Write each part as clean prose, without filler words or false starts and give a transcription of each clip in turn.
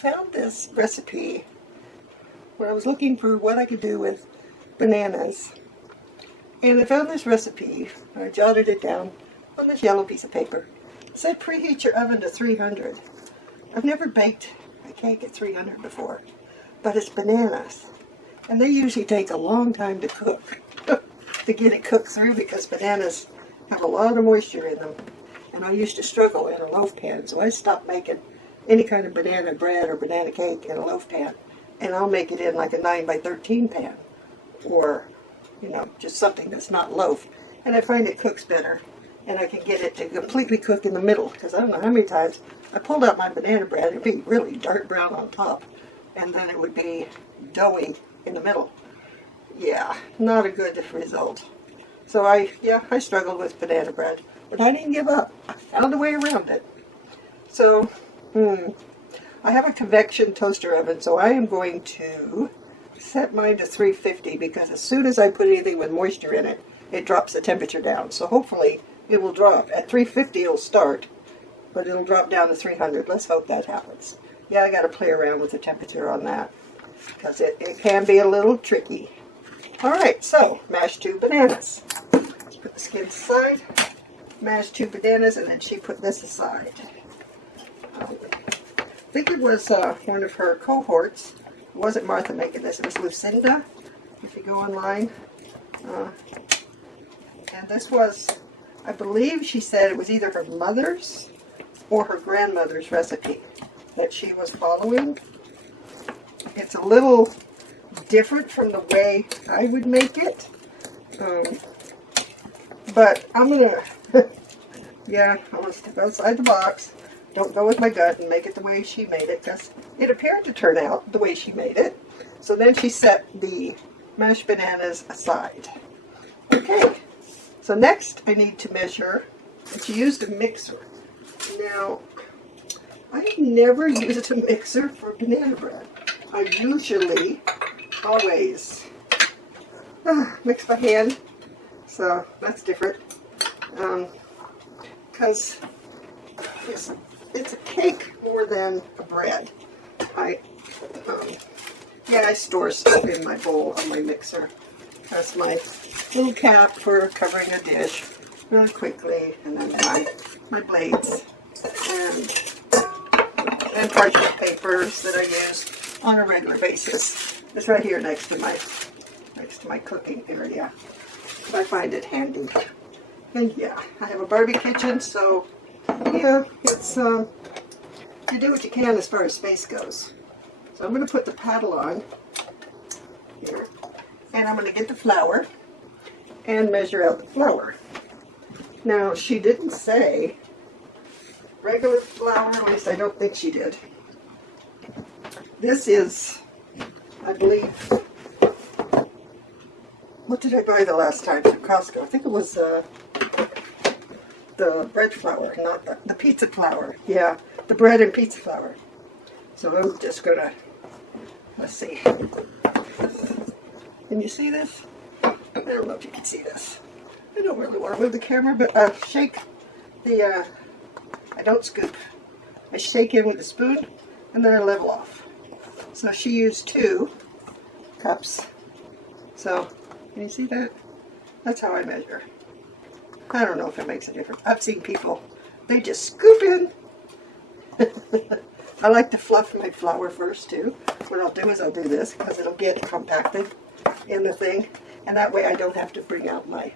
found this recipe when I was looking for what I could do with bananas. And I found this recipe. I jotted it down on this yellow piece of paper. It said preheat your oven to 300. I've never baked a cake at 300 before, but it's bananas. And they usually take a long time to cook, to get it cooked through, because bananas have a lot of moisture in them. And I used to struggle in a loaf pan, so I stopped making any kind of banana bread or banana cake in a loaf pan. And I'll make it in like a 9 by 13 pan, or, you know, just something that's not loaf. And I find it cooks better, and I can get it to completely cook in the middle, because I don't know how many times I pulled out my banana bread, it'd be really dark brown on top, and then it would be doughy in the middle. Yeah, not a good result. So I struggled with banana bread, but I didn't give up. I found a way around it. So, I have a convection toaster oven, so I am going to set mine to 350, because as soon as I put anything with moisture in it, it drops the temperature down. So hopefully it will drop. At 350 it'll start, but it'll drop down to 300. Let's hope that happens. Yeah, I got to play around with the temperature on that, because it can be a little tricky. Alright, so mash 2 bananas. Let's put the skins aside. Mash 2 bananas, and then she put this aside. I think it was one of her cohorts. It wasn't Martha making this, it was Lucinda, if you go online. And this was, I believe she said it was either her mother's or her grandmother's recipe that she was following. It's a little different from the way I would make it. But I'm going to, yeah, I'm going to step outside the box. Don't go with my gut and make it the way she made it, because it appeared to turn out the way she made it. So then she set the mashed bananas aside. Okay, so next I need to measure, and she used a mixer. Now, I have never used a mixer for banana bread. I usually always mix by hand, so that's different. Because it's a cake more than a bread. I store stuff in my bowl on my mixer. That's my little cap for covering a dish really quickly, and then my blades and parchment papers that I use on a regular basis. It's right here next to my cooking area. I find it handy. And yeah, I have a Barbie kitchen, so yeah, it's you do what you can as far as space goes. So I'm going to put the paddle on here, and I'm going to get the flour and measure out the flour. Now, she didn't say regular flour, at least I don't think she did. This is, I believe, what did I buy the last time from Costco? I think it was the bread flour, not the pizza flour. Yeah, the bread and pizza flour. So I'm just gonna, let's see. Can you see this? I don't know if you can see this. I don't really want to move the camera, but shake the, I don't scoop. I shake in with a spoon, and then I level off. So she used 2 cups. So, can you see that? That's how I measure. I don't know if it makes a difference. I've seen people, they just scoop in. I like to fluff my flour first too. What I'll do is I'll do this, because it'll get compacted in the thing. And that way I don't have to bring out my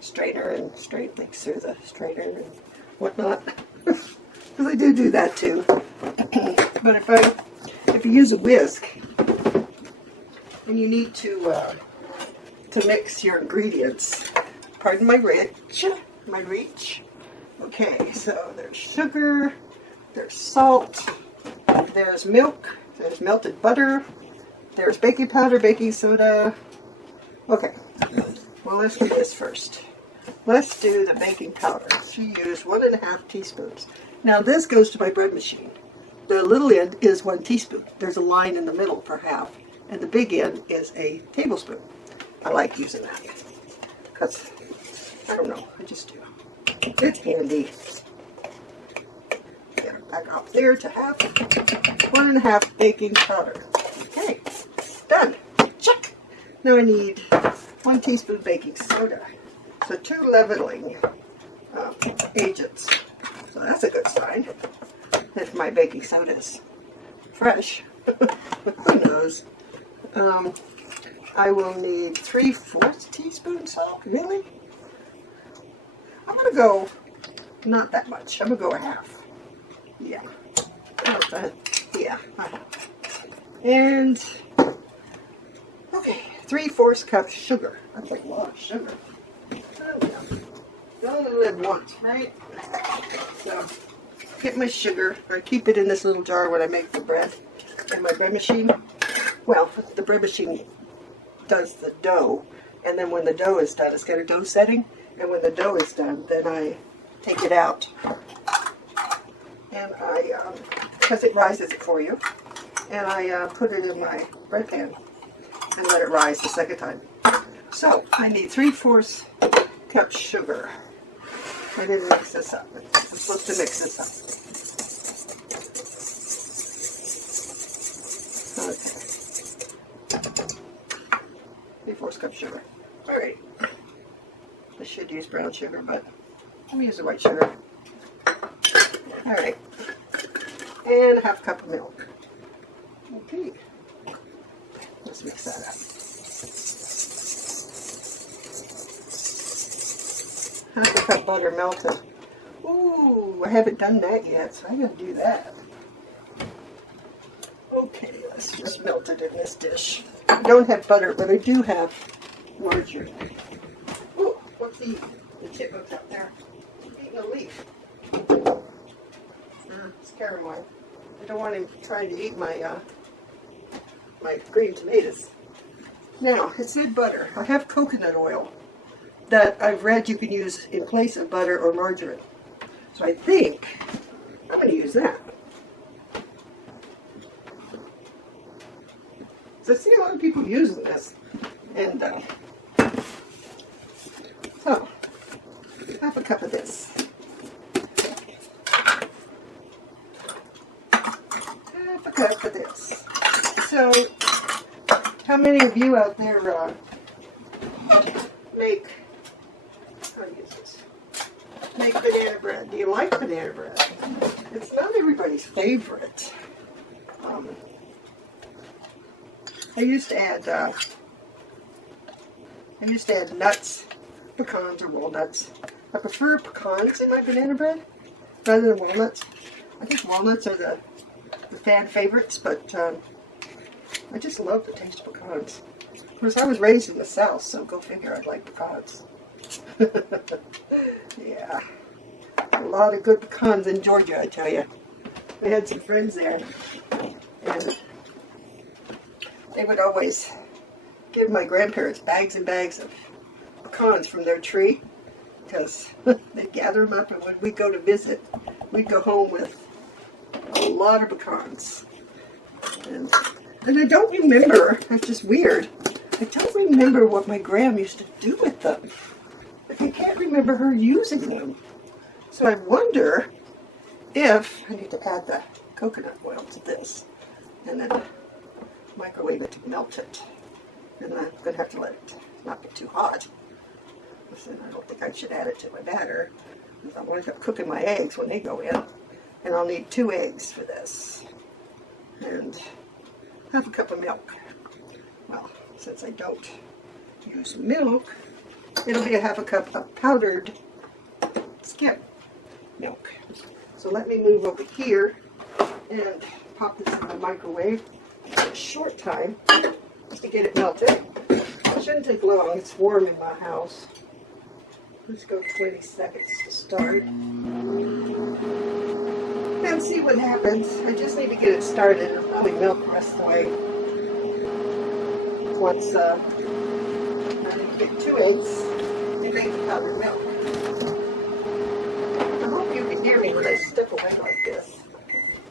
strainer and strain things through the strainer and whatnot. Because I do that too. But if you use a whisk and you need to mix your ingredients, pardon my reach. Okay, so there's sugar, there's salt, there's milk, there's melted butter, there's baking powder, baking soda. Okay, well, let's do this first. Let's do the baking powder. She used 1.5 teaspoons. Now this goes to my bread machine. The little end is 1 teaspoon. There's a line in the middle for half, and the big end is a tablespoon. I like using that because, I don't know, I just do. It's handy. Yeah, back up there to half, 1.5 baking powder. Okay, done. Check. Now I need 1 teaspoon baking soda. So 2 leavening agents. So that's a good sign if my baking soda is fresh. Who knows? I will need 3/4 teaspoon salt. Really? I'm gonna go not that much. I'm gonna go a half. Yeah. How's that? Yeah. And okay, 3/4 cup sugar. That's like a lot of sugar. Oh yeah. You only live once, right? So get my sugar. I keep it in this little jar when I make the bread in my bread machine. Well, the bread machine does the dough, and then when the dough is done, it's got a dough setting, and when the dough is done, then I take it out, and I, because it rises it for you, and I put it in my bread pan and let it rise the second time. So I need 3/4 cup sugar. I didn't mix this up. I'm supposed to mix this up. Okay. 3/4 cup sugar. Alright. I should use brown sugar, but I'm going to use the white sugar. Alright. And 1/2 cup of milk. Okay. Let's mix that up. 1/2 cup butter melted. Ooh, I haven't done that yet, so I'm going to do that. Okay, let's just melt it in this dish. I don't have butter, but I do have margarine. Ooh, what's the chipmunk out there? Eating a leaf. Scare him. I don't want him trying to eat my my green tomatoes. Now, it said butter. I have coconut oil that I've read you can use in place of butter or margarine. So I think I'm going to use that. So I see a lot of people using this. And so, 1/2 cup of this. 1/2 cup of this. So, how many of you out there make banana bread? Do you like banana bread? It's not everybody's favorite. I used to add nuts, pecans or walnuts. I prefer pecans in my banana bread rather than walnuts. I think walnuts are the fan favorites, but I just love the taste of pecans. Of course, I was raised in the South, so go figure I'd like pecans. Yeah. A lot of good pecans in Georgia, I tell you. I had some friends there, and they would always give my grandparents bags and bags of pecans from their tree, because they'd gather them up, and when we'd go to visit, we'd go home with a lot of pecans. And I don't remember, it's just weird, I don't remember what my gram used to do with them. Like, I can't remember her using them. So I wonder if I need to add the coconut oil to this, and then microwave it to melt it. And I'm going to have to let it not get too hot. Listen, I don't think I should add it to my batter, because I'm going to end up cooking my eggs when they go in. And I'll need 2 eggs for this. And 1/2 cup of milk. Well, since I don't use milk, it'll be a 1/2 cup of powdered skim milk. So let me move over here and pop this in the microwave for a short time just to get it melted. It shouldn't take long, it's warm in my house. Let's go 20 seconds to start. And see what happens. I just need to get it started. It'll probably melt the rest of the way. Once I get 2 eggs and make the powdered milk. I hope you can hear me when I step away like this.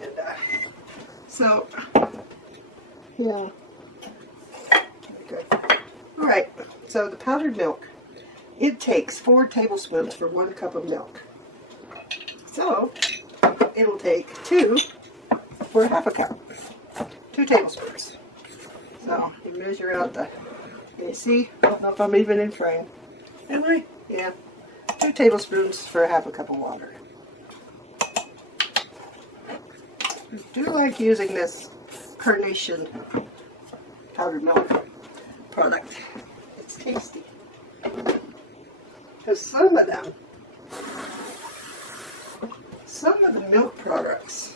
And so, yeah. Good. Alright, so the powdered milk. It takes 4 tablespoons for 1 cup of milk. So, it'll take 2 for a half a cup. 2 tablespoons. So you measure out the, can you see? I don't know if I'm even in frame. Am I? Yeah. 2 tablespoons for a half a cup of water. I do like using this Carnation powdered milk product. It's tasty. Because some of the milk products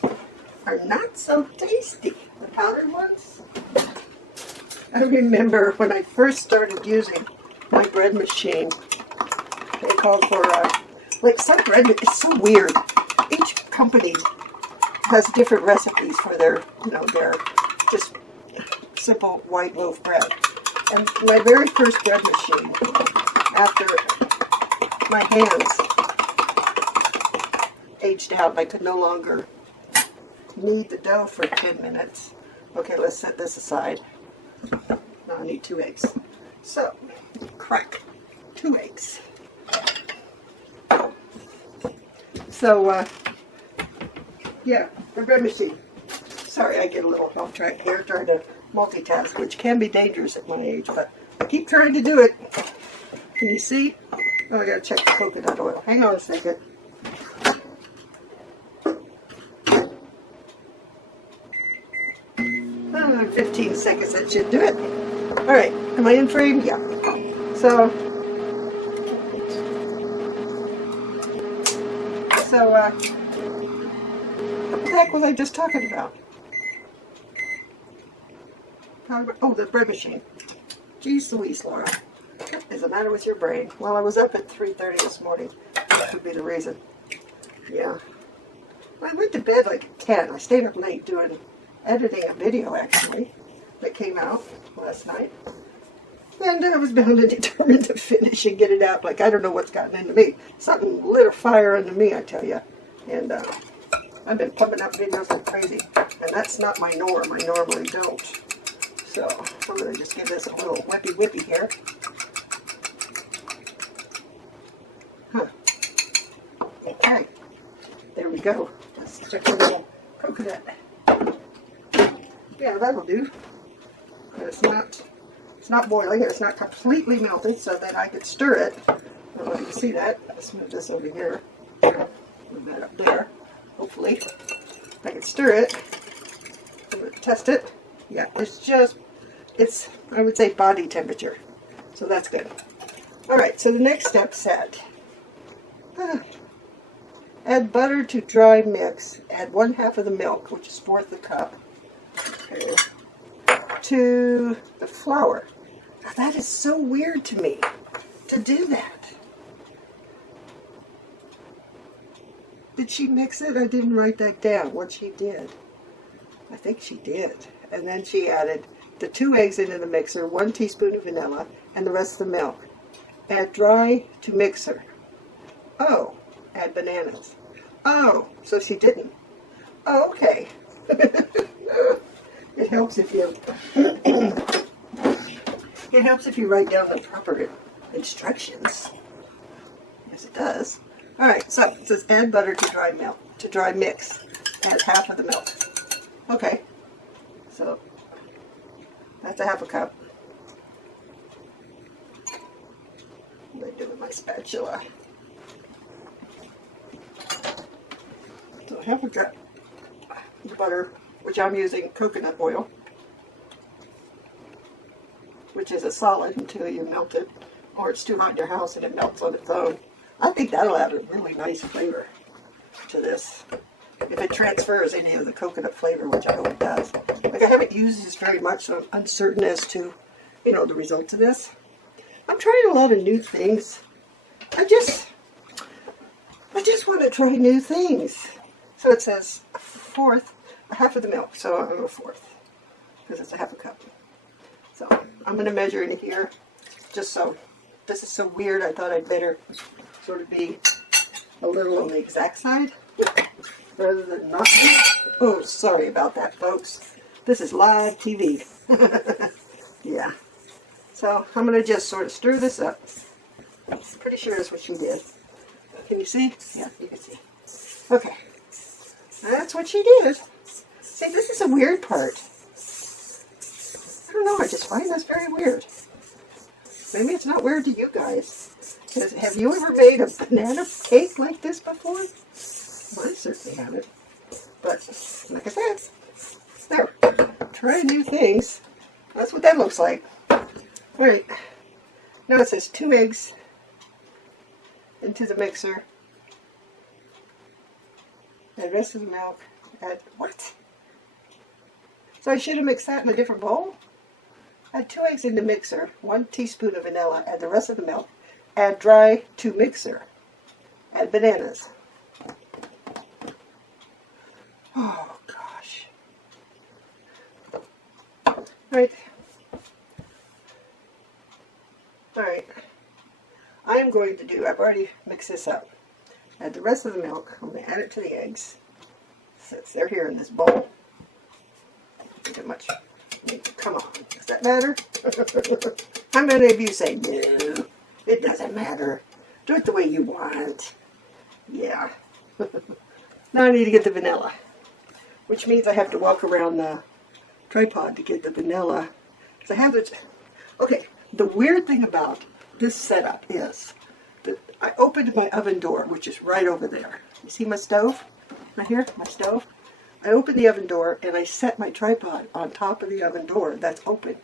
are not so tasty. The powdered ones. I remember when I first started using my bread machine, they called for, like some bread, it's so weird. Each company has different recipes for their, their just simple white loaf bread. And my very first bread machine, after my hands aged out, I could no longer knead the dough for 10 minutes. Okay, let's set this aside. Now I need 2 eggs. So, crack 2 eggs. So, yeah, the bread machine. Sorry, I get a little off track here, trying to multitask, which can be dangerous at my age, but I keep trying to do it. Can you see? Oh, I gotta check the coconut oil. Hang on a second. 15 seconds, that should do it. Alright, am I in frame? Yeah. So, what the heck was I just talking about? Oh, the bread machine. Jeez Louise, Laura. What is the matter with your brain? Well, I was up at 3:30 this morning. That could be the reason. Yeah. I went to bed like at 10. I stayed up late editing a video, actually, that came out last night. And I was bound and determined to finish and get it out. Like, I don't know what's gotten into me. Something lit a fire into me, I tell you. And I've been pumping out videos like crazy. And that's not my norm. I normally don't. So, I'm going to just give this a little whippy here. Huh. Okay. There we go. Let's check the little coconut. Yeah, that'll do. It's not boiling. It's not completely melted so that I could stir it. I don't know if you can see that. Let's move this over here. Move that up there. Hopefully. I can stir it. I'm going to test it. Yeah, it's, I would say, body temperature. So that's good. Alright, so the next step said, add butter to dry mix. Add 1/2 of the milk, which is 1/4 the cup, to the flour. Now, that is so weird to me, to do that. Did she mix it? I didn't write that down, what she did. I think she did. And then she added the 2 eggs into the mixer, 1 teaspoon of vanilla, and the rest of the milk. Add dry to mixer. Oh, add bananas. Oh, so she didn't. Oh, okay. It helps if you write down the proper instructions. Yes, it does. All right, so it says add butter to dry milk, to dry mix. Add 1/2 of the milk. Okay, so that's 1/2 cup. What do I do with my spatula? So 1/2 cup of butter, which I'm using coconut oil, which is a solid until you melt it, or it's too hot in your house and it melts on its own. I think that'll add a really nice flavor to this, if it transfers any of the coconut flavor, which I hope it does. Like, I haven't used this very much, so I'm uncertain as to, the results of this. I'm trying a lot of new things. I just want to try new things. So it says 1/2 of the milk, so I'm a 1/4, because it's 1/2 cup. So I'm going to measure in here, just so, this is so weird, I thought I'd better sort of be a little on the exact side, rather than not. Oh, sorry about that, folks. This is live TV. Yeah. So I'm going to just sort of stir this up. Pretty sure that's what she did. Can you see? Yeah, you can see. Okay. That's what she did. See, this is a weird part. I don't know, I just find this very weird. Maybe it's not weird to you guys. Have you ever made a banana cake like this before? Well, I certainly haven't. But, like I said, there. Try new things. That's what that looks like. Alright. Now it says 2 eggs into the mixer. Add the rest of the milk. Add what? So I should have mixed that in a different bowl? Add 2 eggs in the mixer. 1 teaspoon of vanilla. Add the rest of the milk. Add dry to mixer. Add bananas. Oh gosh. Alright. Alright. I am going to do, I've already mixed this up. Add the rest of the milk. I'm going to add it to the eggs. Since they're here in this bowl. Not too much. Come on. Does that matter? How many of you say, no, it doesn't matter. Do it the way you want. Yeah. Now I need to get the vanilla. Which means I have to walk around the tripod to get the vanilla. So I have this. Okay, the weird thing about this setup is that I opened my oven door, which is right over there. You see my stove? Right here, my stove. I opened the oven door and I set my tripod on top of the oven door that's open.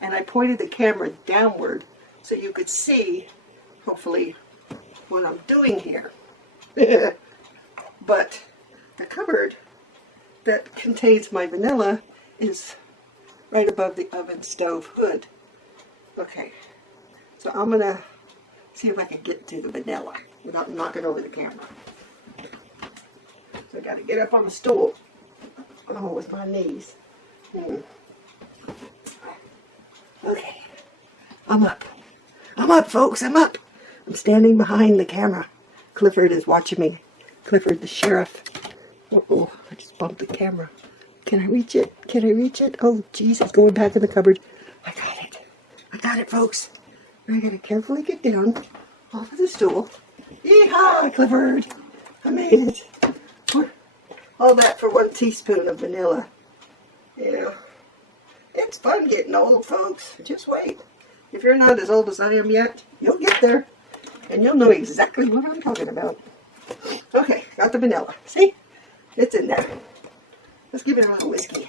And I pointed the camera downward so you could see, hopefully, what I'm doing here. But the cupboard that contains my vanilla is right above the oven stove hood. Okay, so I'm going to see if I can get to the vanilla without knocking over the camera. So I got to get up on the stool. Oh, with my knees. Okay, I'm up. I'm up, folks, I'm up. I'm standing behind the camera. Clifford is watching me. Clifford, the sheriff. Uh-oh, I just bumped the camera. Can I reach it? Can I reach it? Oh, jeez, it's going back in the cupboard. I got it. I got it, folks. I gotta carefully get down off of the stool. Yeehaw, Clifford! I made it. All that for 1 teaspoon of vanilla. Yeah. It's fun getting old, folks. Just wait. If you're not as old as I am yet, you'll get there. And you'll know exactly what I'm talking about. Okay, got the vanilla. See? It's in there. Let's give it a little whiskey.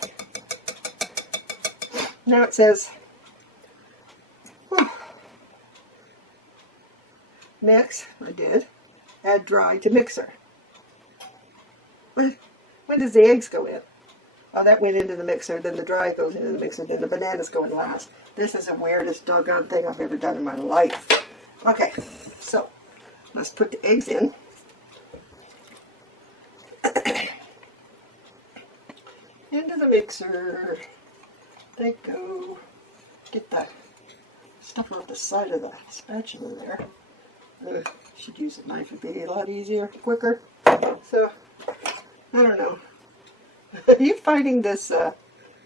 Now it says, mix, I did. Add dry to mixer. When does the eggs go in? Oh, that went into the mixer, then the dry goes into the mixer, then the bananas go in last. This is the weirdest doggone thing I've ever done in my life. Okay, so let's put the eggs in. Into the mixer. They go. Get that stuff off the side of the spatula there. Should use a knife, it'd be a lot easier, quicker. So, I don't know. Are you finding this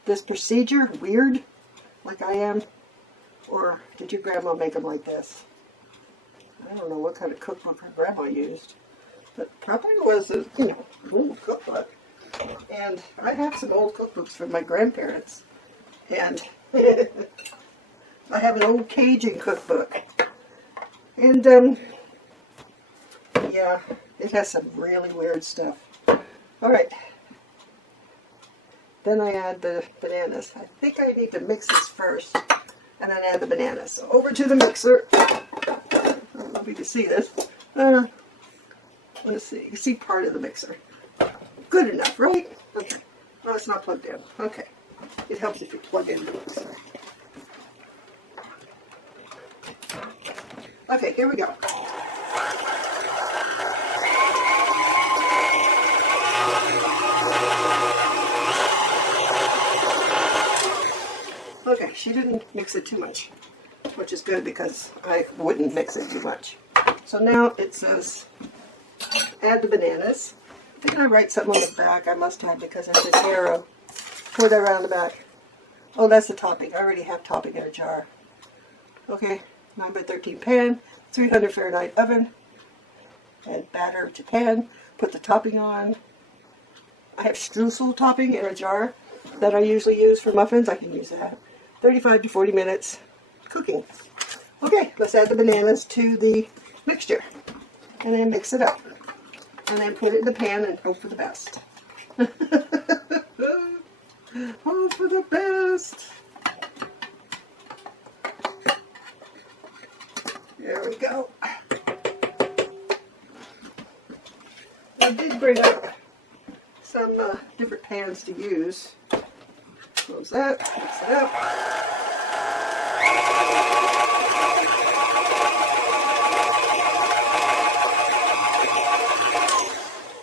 this procedure weird, like I am? Or did your grandma make them like this? I don't know what kind of cookbook her grandma used. But probably was a, old cookbook. And I have some old cookbooks from my grandparents. And I have an old Cajun cookbook. And, yeah, it has some really weird stuff. Alright. Then I add the bananas. I think I need to mix this first, and then add the bananas. So over to the mixer. I don't know if you can see this. Let's see. You can see part of the mixer. Good enough, right? Okay. No, it's not plugged in. Okay. It helps if you plug in the mixer. Okay, here we go. Okay, she didn't mix it too much, which is good because I wouldn't mix it too much. So now it says, add the bananas. I think I write something on the back. I must have because it's an arrow. Pour that around the back. Oh, that's the topping. I already have topping in a jar. Okay, 9 by 13 pan, 300 Fahrenheit oven. Add batter to pan. Put the topping on. I have streusel topping in a jar that I usually use for muffins. I can use that. 35 to 40 minutes cooking. Okay, let's add the bananas to the mixture and then mix it up. And then put it in the pan and hope for the best. Hope for the best. There we go. I did bring up some different pans to use. Close that, mix it up.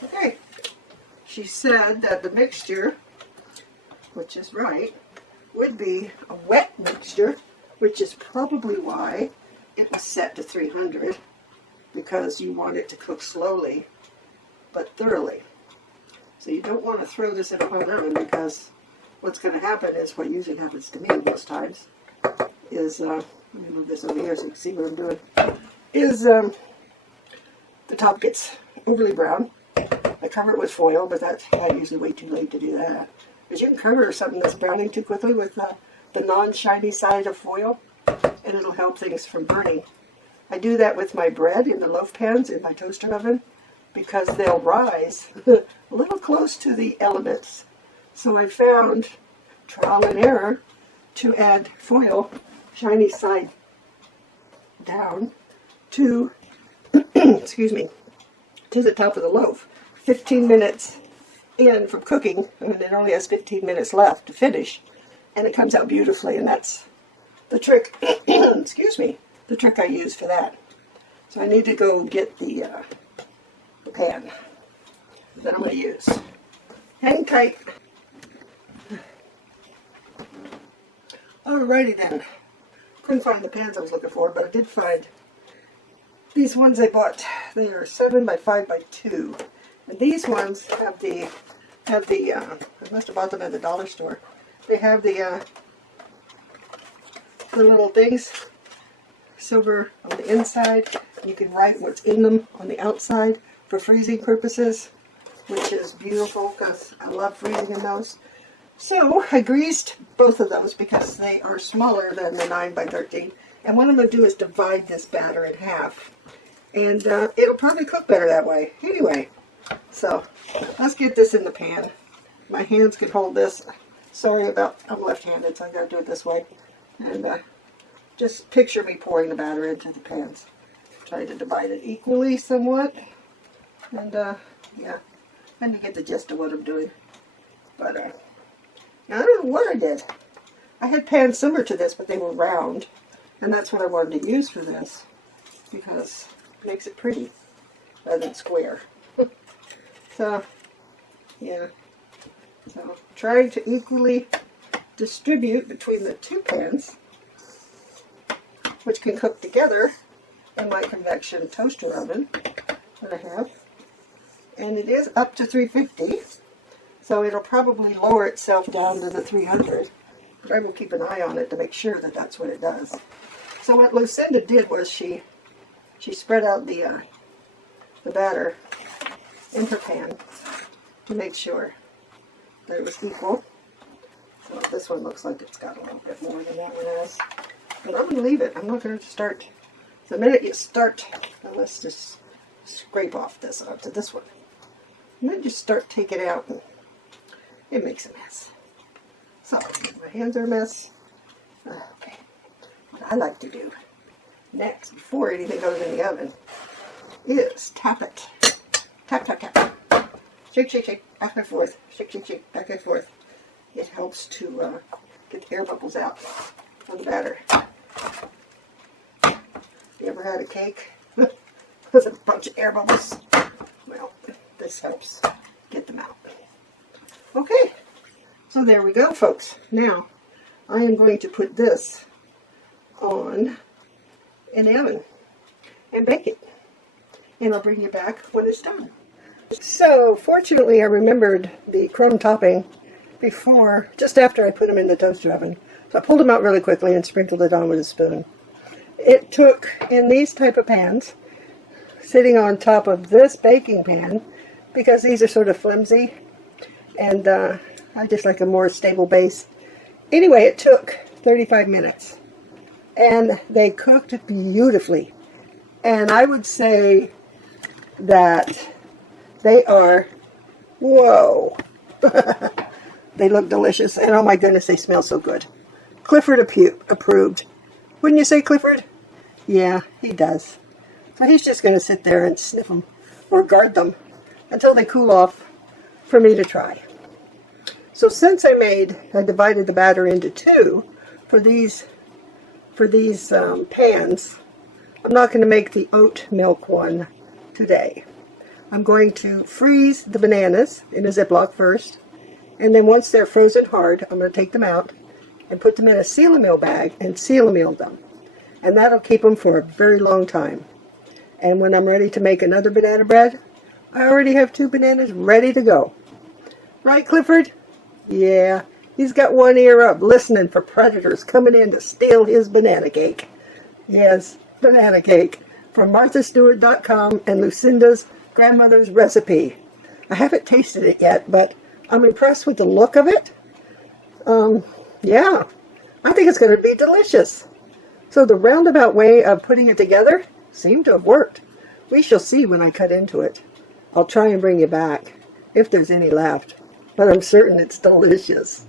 Okay, she said that the mixture, which is right, would be a wet mixture, which is probably why it was set to 300, because you want it to cook slowly but thoroughly. So you don't want to throw this in a hot oven, because what's going to happen is what usually happens to me most times is, let me move this over here so you can see what I'm doing, is the top gets overly brown. I cover it with foil, but that's usually way too late to do that. Because you can cover something that's browning too quickly with the non-shiny side of foil, and it'll help things from burning. I do that with my bread in the loaf pans in my toaster oven, because they'll rise a little close to the elements. So I found, trial and error, to add foil, shiny side down, to, excuse me, to the top of the loaf. 15 minutes in from cooking, and it only has 15 minutes left to finish, and it comes out beautifully, and that's the trick, excuse me, the trick I use for that. So I need to go get the pan that I'm going to use. Hang tight. Alrighty then. Couldn't find the pans I was looking for, but I did find these ones I bought. They are 7 by 5 by 2. And these ones have the I must have bought them at the dollar store. They have the little things, silver on the inside. You can write what's in them on the outside for freezing purposes, which is beautiful because I love freezing in those. So I greased both of those because they are smaller than the 9 by 13. And what I'm going to do is divide this batter in half. And it'll probably cook better that way. Anyway, so let's get this in the pan. My hands can hold this. Sorry about, I'm left-handed, so I got to do it this way. And just picture me pouring the batter into the pans. Try to divide it equally somewhat. And yeah, and you get the gist of what I'm doing. But now I don't know what I did. I had pans similar to this, but they were round. And that's what I wanted to use for this, because it makes it pretty rather than square. So, yeah. So, trying to equally distribute between the two pans, which can cook together in my convection toaster oven that I have. And it is up to 350, so it'll probably lower itself down to the 300. But I will keep an eye on it to make sure that that's what it does. So what Lucinda did was she spread out the batter in her pan to make sure that it was equal. So this one looks like it's got a little bit more than that one has. But I'm going to leave it. I'm not going to start. The minute you start, let's just scrape off this onto this one. And then just start taking it out, and it makes a mess. So, my hands are a mess. Okay. What I like to do next, before anything goes in the oven, is tap it. Tap, tap, tap. Shake, shake, shake, back and forth. Shake, shake, shake, back and forth. It helps to get the air bubbles out on the batter. You ever had a cake with a bunch of air bubbles? Well, this helps get them out. Okay, so there we go, folks. Now, I am going to put this on in the oven and bake it. And I'll bring you back when it's done. So, fortunately, I remembered the crumb topping before, just after I put them in the toaster oven. So I pulled them out really quickly and sprinkled it on with a spoon. It took, in these type of pans, sitting on top of this baking pan, because these are sort of flimsy, And I just like a more stable base. Anyway, it took 35 minutes. And they cooked beautifully. And I would say that they are, whoa. They look delicious. And oh my goodness, they smell so good. Clifford Approved. Wouldn't you say, Clifford? Yeah, he does. So he's just going to sit there and sniff them or guard them until they cool off for me to try. So since I divided the batter into two for these pans, I'm not going to make the oat milk one today. I'm going to freeze the bananas in a Ziploc first, and then once they're frozen hard, I'm going to take them out and put them in a seal-a-meal bag and seal-a-meal them. And that'll keep them for a very long time. And when I'm ready to make another banana bread, I already have 2 bananas ready to go. Right, Clifford? Yeah, he's got one ear up listening for predators coming in to steal his banana cake. Yes, banana cake from MarthaStewart.com and Lucinda's grandmother's recipe. I haven't tasted it yet, but I'm impressed with the look of it. Yeah, I think it's going to be delicious. So the roundabout way of putting it together seemed to have worked. We shall see when I cut into it. I'll try and bring you back, if there's any left. But I'm certain it's delicious.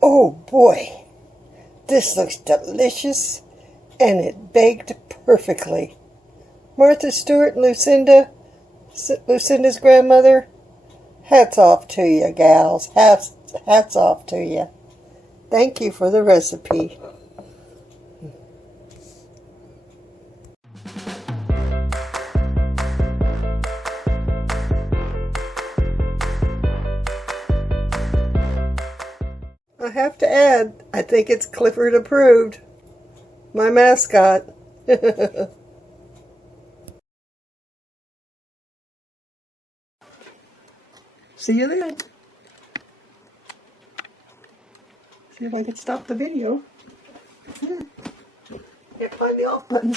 Oh boy, this looks delicious, and it baked perfectly. Martha Stewart and Lucinda's grandmother, hats off to you, gals. Hats off to you. Thank you for the recipe. I have to add, I think it's Clifford Approved, my mascot. See you then. See if I can stop the video. Can't find the off button.